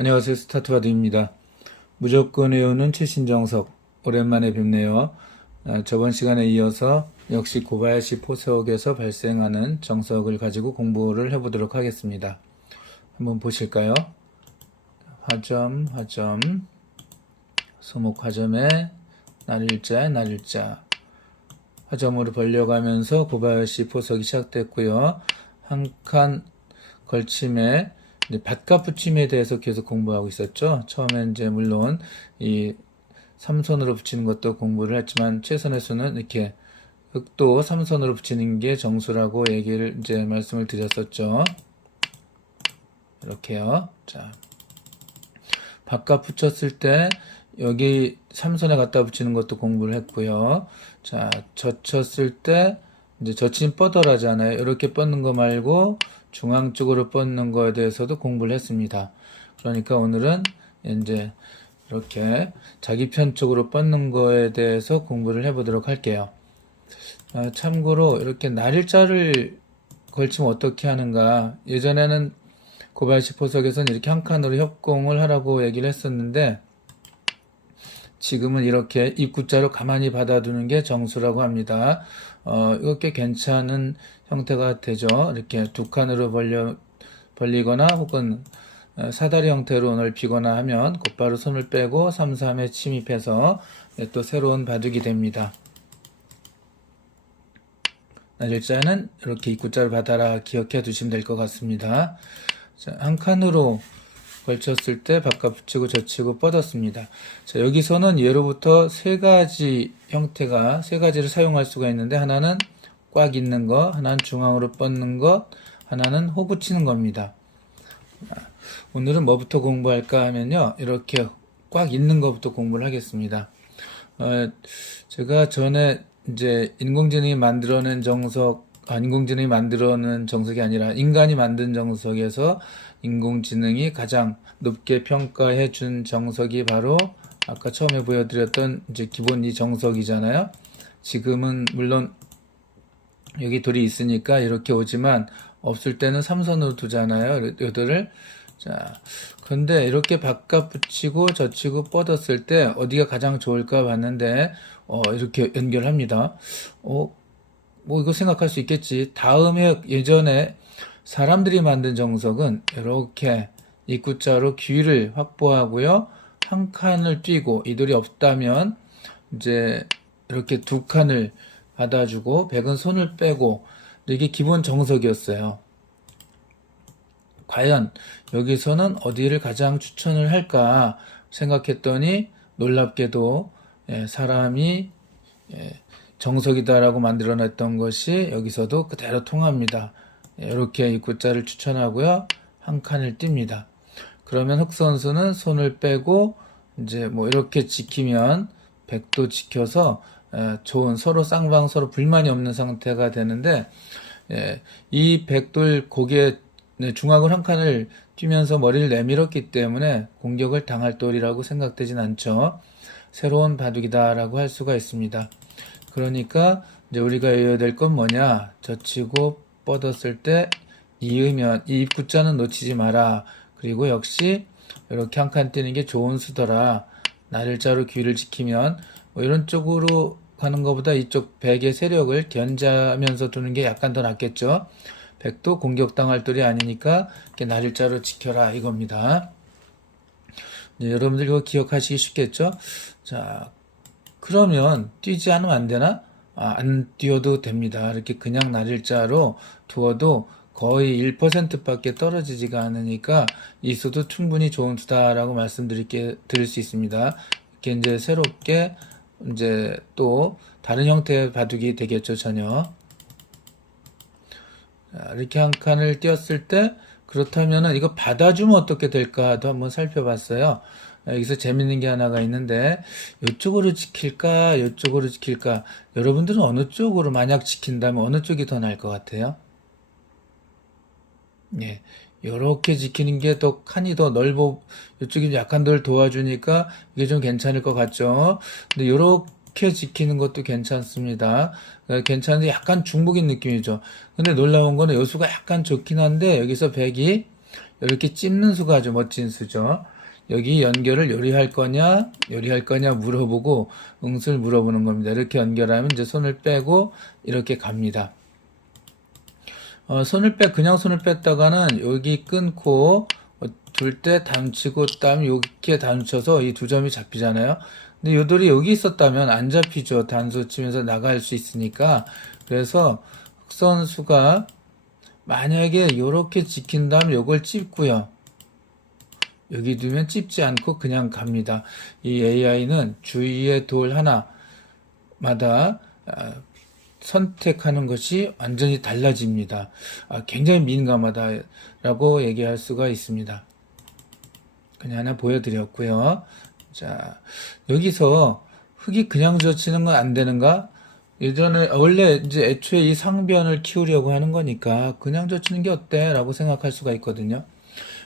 안녕하세요. 스타트바드입니다. 무조건 외우는 최신 정석. 오랜만에 뵙네요. 저번 시간에 이어서 역시 고바야시 포석에서 발생하는 정석을 가지고 공부를 해보도록 하겠습니다. 한번 보실까요? 화점, 소목 화점에 날일자. 화점으로 벌려가면서 고바야시 포석이 시작됐고요. 한 칸 걸침에 밭값 붙임에 대해서 계속 공부하고 있었죠. 처음엔 이제 물론 이 삼선으로 붙이는 것도 공부를 했지만 최선의 수는 이렇게 흙도 삼선으로 붙이는 게 정수라고 얘기를 이제 말씀을 드렸었죠. 이렇게요. 자, 밭값 붙였을 때 여기 삼선에 갖다 붙이는 것도 공부를 했고요. 자, 젖혔을 때 이제 젖힌 뻗어라잖아요. 이렇게 뻗는 거 말고 중앙 쪽으로 뻗는 거에 대해서도 공부를 했습니다. 그러니까 오늘은 이제 이렇게 자기 편 쪽으로 뻗는 거에 대해서 공부를 해보도록 할게요. 참고로 이렇게 날일자를 걸치면 어떻게 하는가. 예전에는 고바야시 포석에서는 이렇게 한 칸으로 협공을 하라고 얘기를 했었는데 지금은 이렇게 입구자로 가만히 받아두는 게 정수라고 합니다. 이거 꽤 괜찮은 형태가 되죠. 이렇게 두 칸으로 벌리거나 혹은 사다리 형태로 넓히거나 하면 곧바로 손을 빼고 3-3에 침입해서 또 새로운 바둑이 됩니다. 날일자는 이렇게 입구자를 받아라 기억해 두시면 될 것 같습니다. 자, 한 칸으로 걸쳤을 때 바깥 붙이고 젖히고 뻗었습니다. 자, 여기서는 예로부터 세 가지를 사용할 수가 있는데 하나는 꽉 있는 거, 하나는 중앙으로 뻗는 것, 하나는 호 붙이는 겁니다. 오늘은 뭐부터 공부할까 하면요. 이렇게 꽉 있는 것부터 공부를 하겠습니다. 제가 전에 이제 인공지능이 만들어낸 정석이 아니라 인간이 만든 정석에서 인공지능이 가장 높게 평가해 준 정석이 바로 아까 처음에 보여드렸던 이제 기본 이 정석이잖아요. 지금은 물론 여기 돌이 있으니까 이렇게 오지만 없을 때는 삼선으로 두잖아요. 요들을. 자, 근데 이렇게 바깥 붙이고 젖히고 뻗었을 때 어디가 가장 좋을까 봤는데 이렇게 연결합니다. 뭐 이거 생각할 수 있겠지. 다음에 예전에 사람들이 만든 정석은 이렇게 입구자로 귀를 확보하고요. 한 칸을 띄고 이 돌이 없다면 이제 이렇게 두 칸을 받아주고 백은 손을 빼고 이게 기본 정석이었어요. 과연 여기서는 어디를 가장 추천을 할까 생각했더니 놀랍게도 사람이 정석이다라고 만들어냈던 것이 여기서도 그대로 통합니다. 이렇게 입구자를 추천하고요. 한 칸을 띱니다. 그러면 흑선수는 손을 빼고 이제 뭐 이렇게 지키면 백도 지켜서 좋은 서로 불만이 없는 상태가 되는데 이 백돌 고개 중앙을 한 칸을 뛰면서 머리를 내밀었기 때문에 공격을 당할 돌이라고 생각되진 않죠. 새로운 바둑이다라고 할 수가 있습니다. 그러니까 이제 우리가 외워야 될 건 뭐냐? 젖히고 뻗었을 때 이으면 이 입구자는 놓치지 마라. 그리고 역시 이렇게 한 칸 뛰는 게 좋은 수더라. 날일자로 귀를 지키면 뭐 이런 쪽으로 가는 것보다 이쪽 백의 세력을 견제하면서 두는 게 약간 더 낫겠죠. 백도 공격당할 돌이 아니니까 이렇게 날일자로 지켜라 이겁니다. 여러분들 이거 기억하시기 쉽겠죠? 자, 그러면 뛰지 않으면 안 되나? 안 뛰어도 됩니다. 이렇게 그냥 날일자로 두어도 거의 1%밖에 떨어지지가 않으니까 이 수도 충분히 좋은 수다라고 드릴 수 있습니다. 이렇게 이제 새롭게 이제 또 다른 형태의 바둑이 되겠죠, 전혀. 이렇게 한 칸을 띄었을 때 그렇다면은 이거 받아주면 어떻게 될까도 한번 살펴봤어요. 여기서 재밌는 게 하나가 있는데 이쪽으로 지킬까 이쪽으로 지킬까 여러분들은 어느 쪽으로 만약 지킨다면 어느 쪽이 더 나을 것 같아요? 예, 요렇게 지키는 게 더 칸이 더 넓어 이쪽이 약간 덜 도와주니까 이게 좀 괜찮을 것 같죠? 근데 요렇게 지키는 것도 괜찮습니다. 괜찮은데 약간 중복인 느낌이죠. 근데 놀라운 거는 요수가 약간 좋긴 한데 여기서 백이 이렇게 찝는 수가 아주 멋진 수죠. 여기 연결을 요리할 거냐 물어보고 응수를 물어보는 겁니다. 이렇게 연결하면 이제 손을 빼고 이렇게 갑니다. 그냥 손을 뺐다가는 여기 끊고 둘 때 단치고 땀 이렇게 단쳐서 이 두 점이 잡히잖아요. 근데 요 돌이 여기 있었다면 안 잡히죠. 단수 치면서 나갈 수 있으니까. 그래서 흑선수가 만약에 이렇게 지킨 다음 요걸 찝고요. 여기 두면 찝지 않고 그냥 갑니다. 이 AI는 주위의 돌 하나마다 선택하는 것이 완전히 달라집니다. 굉장히 민감하다라고 얘기할 수가 있습니다. 그냥 하나 보여드렸고요. 자, 여기서 흙이 그냥 젖히는 건 안 되는가? 예전에 원래 이제 애초에 이 상변을 키우려고 하는 거니까 그냥 젖히는 게 어때? 라고 생각할 수가 있거든요.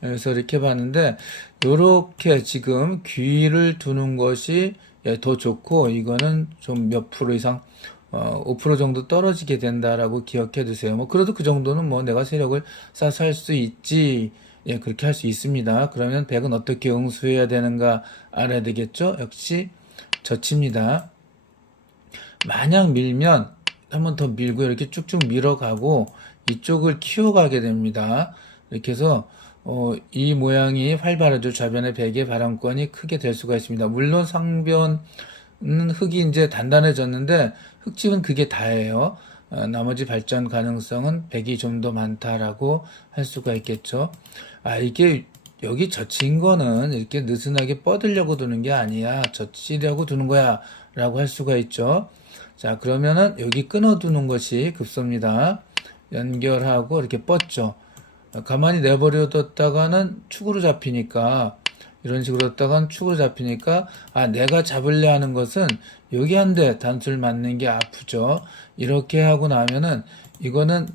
그래서 이렇게 봤는데 요렇게 지금 귀를 두는 것이 더 좋고 이거는 좀 몇 프로 이상 5% 정도 떨어지게 된다라고 기억해 두세요. 뭐 그래도 그 정도는 뭐 내가 세력을 쌓아서 할 수 있지. 예, 그렇게 할 수 있습니다. 그러면 100은 어떻게 응수해야 되는가 알아야 되겠죠? 역시 젖힙니다. 마냥 밀면 한 번 더 밀고 이렇게 쭉쭉 밀어가고 이쪽을 키워가게 됩니다. 이렇게 해서 이 모양이 활발하죠. 좌변의 백의 바람권이 크게 될 수가 있습니다. 물론 상변은 흙이 이제 단단해졌는데 흙집은 그게 다예요. 나머지 발전 가능성은 백이 좀 더 많다라고 할 수가 있겠죠. 이게 여기 젖힌 거는 이렇게 느슨하게 뻗으려고 두는 게 아니야. 젖히려고 두는 거야. 라고 할 수가 있죠. 자, 그러면은 여기 끊어두는 것이 급소입니다. 연결하고 이렇게 뻗죠. 가만히 내버려 뒀다가는 축으로 잡히니까 이런 식으로 뒀다가는 축으로 잡히니까 내가 잡으려 하는 것은 여기 한 대 단수를 맞는 게 아프죠. 이렇게 하고 나면은 이거는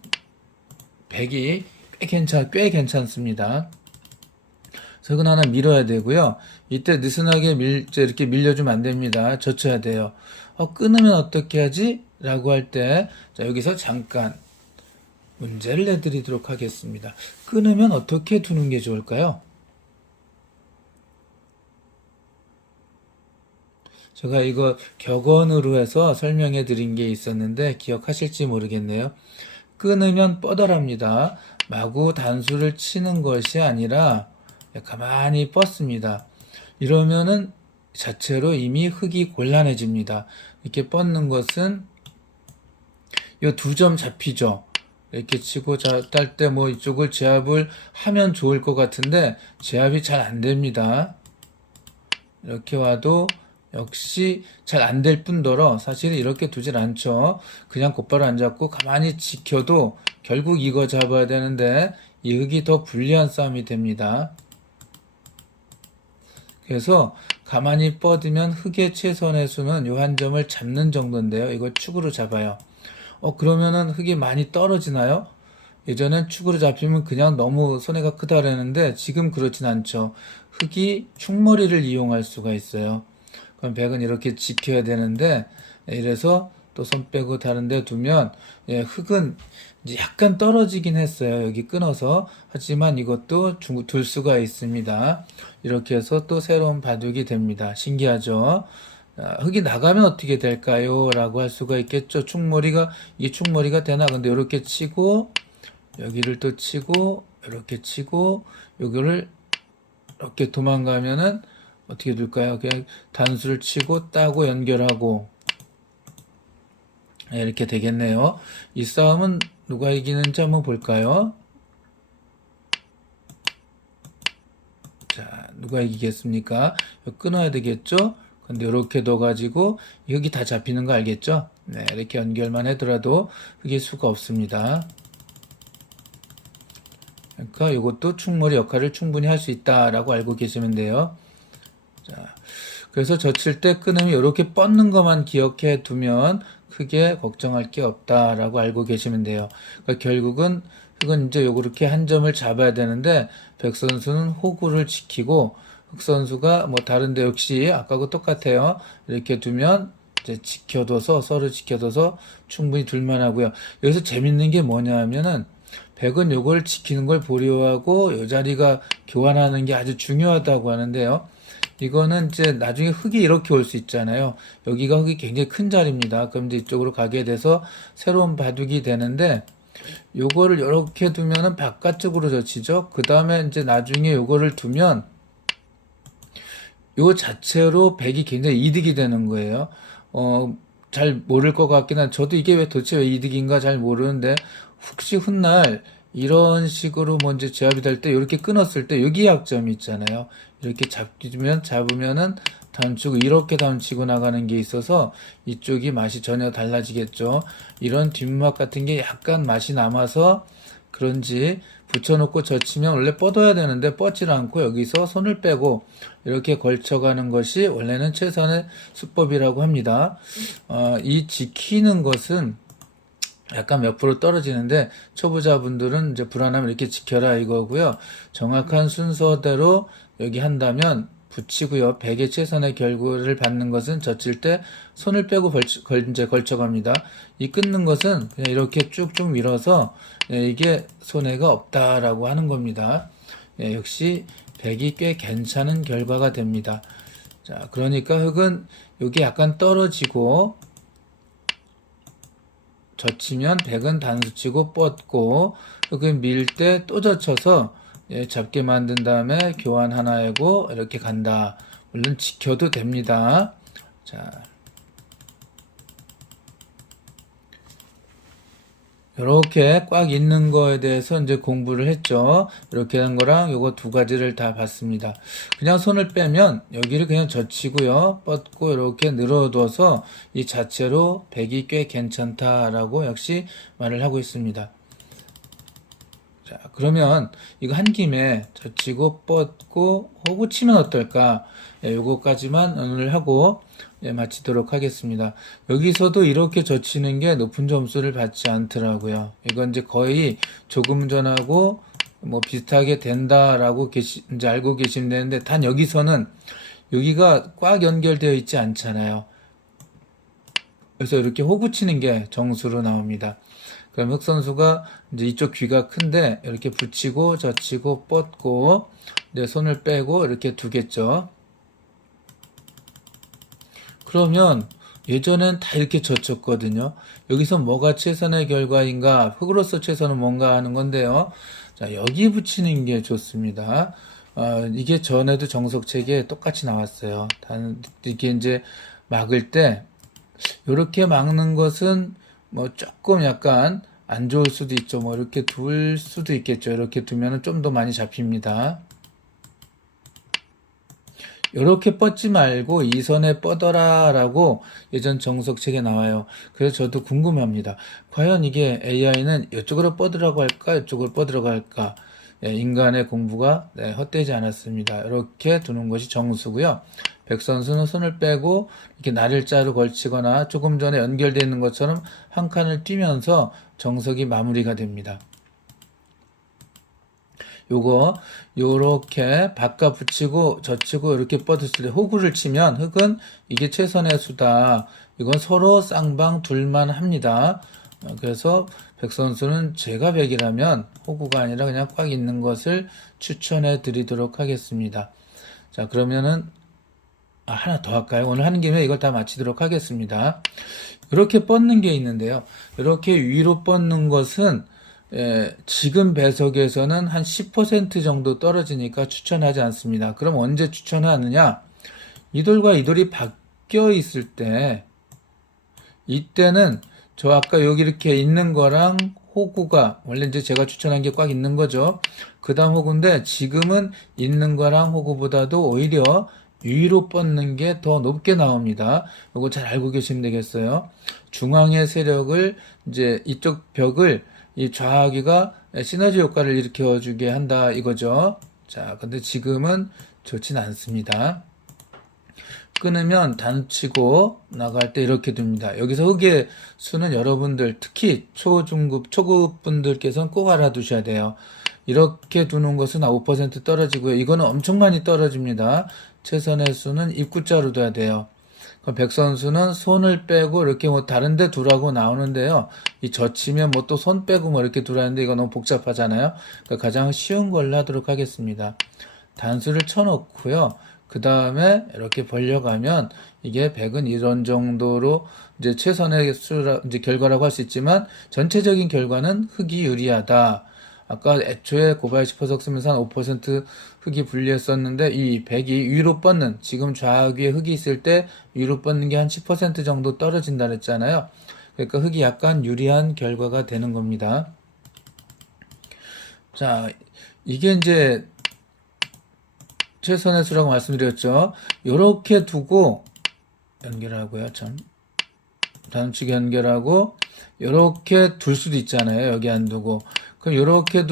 백이 꽤 괜찮습니다. 석은 하나 밀어야 되고요. 이때 느슨하게 이렇게 밀려주면 안 됩니다. 젖혀야 돼요. 끊으면 어떻게 하지? 라고 할 때, 자, 여기서 잠깐 문제를 내드리도록 하겠습니다. 끊으면 어떻게 두는 게 좋을까요? 제가 이거 격언으로 해서 설명해 드린 게 있었는데 기억하실지 모르겠네요. 끊으면 뻗어랍니다. 마구 단수를 치는 것이 아니라 가만히 뻗습니다. 이러면은 자체로 이미 흙이 곤란해집니다. 이렇게 뻗는 것은 이 두 점 잡히죠. 이렇게 치고 딸 때 뭐 이쪽을 제압을 하면 좋을 것 같은데 제압이 잘 안 됩니다. 이렇게 와도 역시 잘 안 될 뿐더러 사실 이렇게 두질 않죠. 그냥 곧바로 안 잡고 가만히 지켜도 결국 이거 잡아야 되는데 이 흙이 더 불리한 싸움이 됩니다. 그래서 가만히 뻗으면 흙의 최선의 수는 요 한 점을 잡는 정도인데요. 이걸 축으로 잡아요. 그러면은 흙이 많이 떨어지나요? 예전엔 축으로 잡히면 그냥 너무 손해가 크다 그랬는데 지금 그렇진 않죠. 흙이 축머리를 이용할 수가 있어요. 그럼 백은 이렇게 지켜야 되는데 이래서 또 손 빼고 다른 데 두면 흙은 이제 약간 떨어지긴 했어요. 여기 끊어서. 하지만 이것도 둘 수가 있습니다. 이렇게 해서 또 새로운 바둑이 됩니다. 신기하죠? 흙이 나가면 어떻게 될까요? 라고 할 수가 있겠죠. 이 축머리가 되나? 근데 이렇게 치고 여기를 또 치고 이렇게 치고 여기를 이렇게 도망가면은 어떻게 될까요? 그냥 단수를 치고 따고 연결하고 이렇게 되겠네요. 이 싸움은 누가 이기는지 한번 볼까요? 자, 누가 이기겠습니까? 끊어야 되겠죠? 근데 이렇게 넣어가지고 여기 다 잡히는 거 알겠죠? 네, 이렇게 연결만 하더라도 흙의 수가 없습니다. 그러니까 이것도 축머리 역할을 충분히 할 수 있다라고 알고 계시면 돼요. 자, 그래서 젖힐 때 끊으면 이렇게 뻗는 것만 기억해 두면 크게 걱정할 게 없다라고 알고 계시면 돼요. 그러니까 결국은 흙은 이제 요렇게 한 점을 잡아야 되는데 백 선수는 호구를 지키고 흙 선수가 뭐 다른데 역시 아까하고 똑같아요. 이렇게 두면 이제 서로 지켜둬서 충분히 둘만 하고요. 여기서 재밌는 게 뭐냐 하면은 백은 요걸 지키는 걸 보류하고 요 자리가 교환하는 게 아주 중요하다고 하는데요. 이거는 이제 나중에 흙이 이렇게 올 수 있잖아요. 여기가 흙이 굉장히 큰 자리입니다. 그럼 이제 이쪽으로 가게 돼서 새로운 바둑이 되는데, 요거를 이렇게 두면은 바깥쪽으로 젖히죠. 그 다음에 이제 나중에 요거를 두면 요 자체로 백이 굉장히 이득이 되는 거예요. 잘 모를 것 같긴 한데, 저도 이게 왜 도대체 왜 이득인가 잘 모르는데, 혹시 훗날 이런 식으로 먼저 제압이 될 때, 이렇게 끊었을 때, 여기 약점이 있잖아요. 이렇게 잡으면은 단추고 이렇게 단치고 나가는 게 있어서 이쪽이 맛이 전혀 달라지겠죠. 이런 뒷맛 같은 게 약간 맛이 남아서 그런지 붙여놓고 젖히면 원래 뻗어야 되는데 뻗질 않고 여기서 손을 빼고 이렇게 걸쳐가는 것이 원래는 최선의 수법이라고 합니다. 이 지키는 것은 약간 몇 프로 떨어지는데 초보자분들은 이제 불안하면 이렇게 지켜라 이거고요. 정확한 순서대로 여기 한다면 붙이고요. 백의 최선의 결과를 받는 것은 젖힐 때 손을 빼고 이제 걸쳐갑니다. 이 끊는 것은 그냥 이렇게 쭉쭉 밀어서 이게 손해가 없다라고 하는 겁니다. 역시 백이 꽤 괜찮은 결과가 됩니다. 자, 그러니까 흙은 여기 약간 떨어지고 젖히면 백은 단수치고 뻗고 흙은 밀 때 또 젖혀서 잡게 만든 다음에 교환 하나이고 이렇게 간다. 물론 지켜도 됩니다. 자, 이렇게 꽉 있는 거에 대해서 이제 공부를 했죠. 이렇게 한 거랑 요거 두 가지를 다 봤습니다. 그냥 손을 빼면 여기를 그냥 젖히고요. 뻗고 이렇게 늘어둬서 이 자체로 백이 꽤 괜찮다라고 역시 말을 하고 있습니다. 자, 그러면 이거 한 김에 젖히고 뻗고 호구 치면 어떨까? 요거까지만 오늘 하고 마치도록 하겠습니다. 여기서도 이렇게 젖히는 게 높은 점수를 받지 않더라고요. 이건 이제 거의 조금 전하고 뭐 비슷하게 된다라고 이제 알고 계시면 되는데, 단 여기서는 여기가 꽉 연결되어 있지 않잖아요. 그래서 이렇게 호구 치는 게 정수로 나옵니다. 그럼 흑 선수가 이제 이쪽 귀가 큰데 이렇게 붙이고 젖히고 뻗고 내 손을 빼고 이렇게 두겠죠. 그러면 예전엔 다 이렇게 젖혔거든요. 여기서 뭐가 최선의 결과인가? 흙으로서 최선은 뭔가 하는 건데요. 자, 여기 붙이는 게 좋습니다. 이게 전에도 정석책에 똑같이 나왔어요. 이게 이제 막을 때 이렇게 막는 것은 뭐 조금 약간 안 좋을 수도 있죠. 뭐 이렇게 둘 수도 있겠죠. 이렇게 두면은 좀 더 많이 잡힙니다. 이렇게 뻗지 말고 이 선에 뻗어라 라고 예전 정석책에 나와요. 그래서 저도 궁금합니다. 과연 이게 AI는 이쪽으로 뻗으라고 할까? 이쪽으로 뻗으라고 할까? 인간의 공부가 헛되지 않았습니다. 이렇게 두는 것이 정수고요. 백 선수는 손을 빼고 이렇게 날일자로 걸치거나 조금 전에 연결되어 있는 것처럼 한 칸을 뛰면서 정석이 마무리가 됩니다. 요거 요렇게 바깥 붙이고 젖히고 이렇게 뻗었을 때 호구를 치면 흙은 이게 최선의 수다. 이건 서로 쌍방 둘만 합니다. 그래서 백 선수는 제가 백이라면 호구가 아니라 그냥 꽉 있는 것을 추천해 드리도록 하겠습니다. 자, 그러면은 하나 더 할까요? 오늘 하는 김에 이걸 다 마치도록 하겠습니다. 이렇게 뻗는 게 있는데요. 이렇게 위로 뻗는 것은 지금 배석에서는 한 10% 정도 떨어지니까 추천하지 않습니다. 그럼 언제 추천하느냐? 이 돌과 이 돌이 바뀌어 있을 때, 이때는 저 아까 여기 이렇게 있는 거랑 호구가, 원래 이제 제가 추천한 게 꽉 있는 거죠. 그 다음 호구인데, 지금은 있는 거랑 호구보다도 오히려 위로 뻗는 게 더 높게 나옵니다. 이거 잘 알고 계시면 되겠어요. 중앙의 세력을, 이제 이쪽 벽을 이 좌하기가 시너지 효과를 일으켜주게 한다 이거죠. 자, 근데 지금은 좋진 않습니다. 끊으면 단치고 나갈 때 이렇게 둡니다. 여기서 흙의 수는 여러분들 특히 초중급 초급 분들께서는 꼭 알아두셔야 돼요. 이렇게 두는 것은 5% 떨어지고요. 이거는 엄청 많이 떨어집니다. 최선의 수는 입구자로 둬야 돼요. 그럼 백 선수는 손을 빼고 이렇게 뭐 다른 데 두라고 나오는데요. 이 젖히면 뭐 또 손 빼고 뭐 이렇게 두라는데 이거 너무 복잡하잖아요. 그러니까 가장 쉬운 걸로 하도록 하겠습니다. 단수를 쳐놓고요. 그 다음에 이렇게 벌려가면 이게 100은 이런 정도로 이제 최선의 수라, 이제 결과라고 할 수 있지만 전체적인 결과는 흑이 유리하다. 아까 애초에 고바야시 포석 쓰면서 한 5% 흑이 불리했었는데 이 100이 위로 뻗는 지금 좌악 위에 흑이 있을 때 위로 뻗는 게 한 10% 정도 떨어진다 그랬잖아요. 그러니까 흑이 약간 유리한 결과가 되는 겁니다. 자, 이게 이제 최선의 수라고 말씀드렸죠. 요렇게 두고 연결하고요. 참 단축 연결하고 요렇게 둘 수도 있잖아요. 여기 안 두고. 그럼 요렇게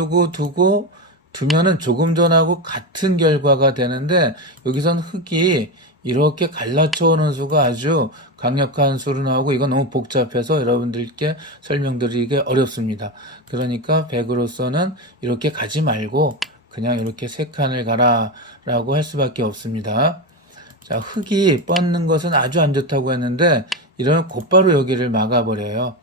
두면은 조금 전하고 같은 결과가 되는데 여기선 흑이 이렇게 갈라쳐 오는 수가 아주 강력한 수로 나오고 이건 너무 복잡해서 여러분들께 설명드리기 어렵습니다. 그러니까 100으로서는 이렇게 가지 말고 그냥 이렇게 세 칸을 가라 라고 할 수밖에 없습니다. 자, 흑이 뻗는 것은 아주 안 좋다고 했는데 이러면 곧바로 여기를 막아버려요.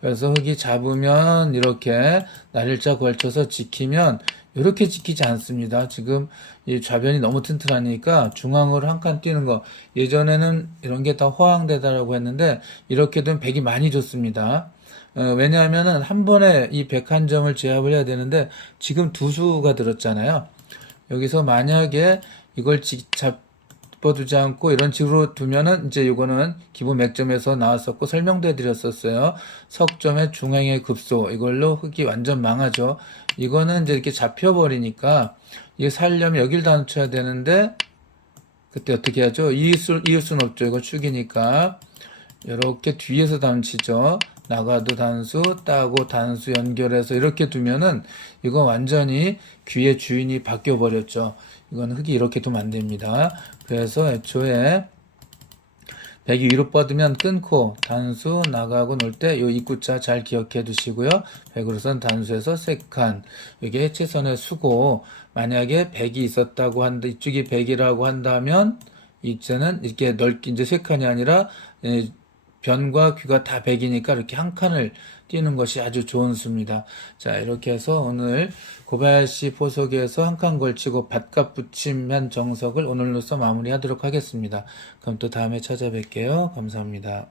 그래서 흑이 잡으면 이렇게 날일자 걸쳐서 지키면 이렇게 지키지 않습니다. 지금 이 좌변이 너무 튼튼하니까 중앙으로 한 칸 뛰는 거 예전에는 이런 게 다 허황되다라고 했는데 이렇게 되면 100이 많이 좋습니다. 왜냐하면은 한 번에 이 101점을 제압을 해야 되는데 지금 두 수가 들었잖아요. 여기서 만약에 이걸 잡아두지 않고 이런 식으로 두면은 이제 이거는 기본 맥점에서 나왔었고 설명도 해드렸었어요. 석점의 중앙의 급소 이걸로 흑이 완전 망하죠. 이거는 이제 이렇게 잡혀버리니까 이게 살려면 여길 단쳐야 되는데 그때 어떻게 하죠? 이을 수는 없죠. 이거 축이니까 이렇게 뒤에서 단치죠. 나가도 단수, 따고 단수 연결해서 이렇게 두면은 이거 완전히 귀의 주인이 바뀌어 버렸죠. 이건 흑이 이렇게 두면 안 됩니다. 그래서 애초에 100이 위로 뻗으면 끊고 단수 나가고 놀 때 이 입구자 잘 기억해 두시고요. 100으로선 단수에서 3칸. 이게 최선의 수고. 만약에 100이 있었다고 한다, 이쪽이 100이라고 한다면 이제는 이렇게 넓게 이제 3칸이 아니라 변과 귀가 다 100이니까 이렇게 한 칸을 띄는 것이 아주 좋은 수입니다. 자, 이렇게 해서 오늘 고바야시 포석에서 한 칸 걸치고 밭값 붙임한 정석을 오늘로써 마무리하도록 하겠습니다. 그럼 또 다음에 찾아뵐게요. 감사합니다.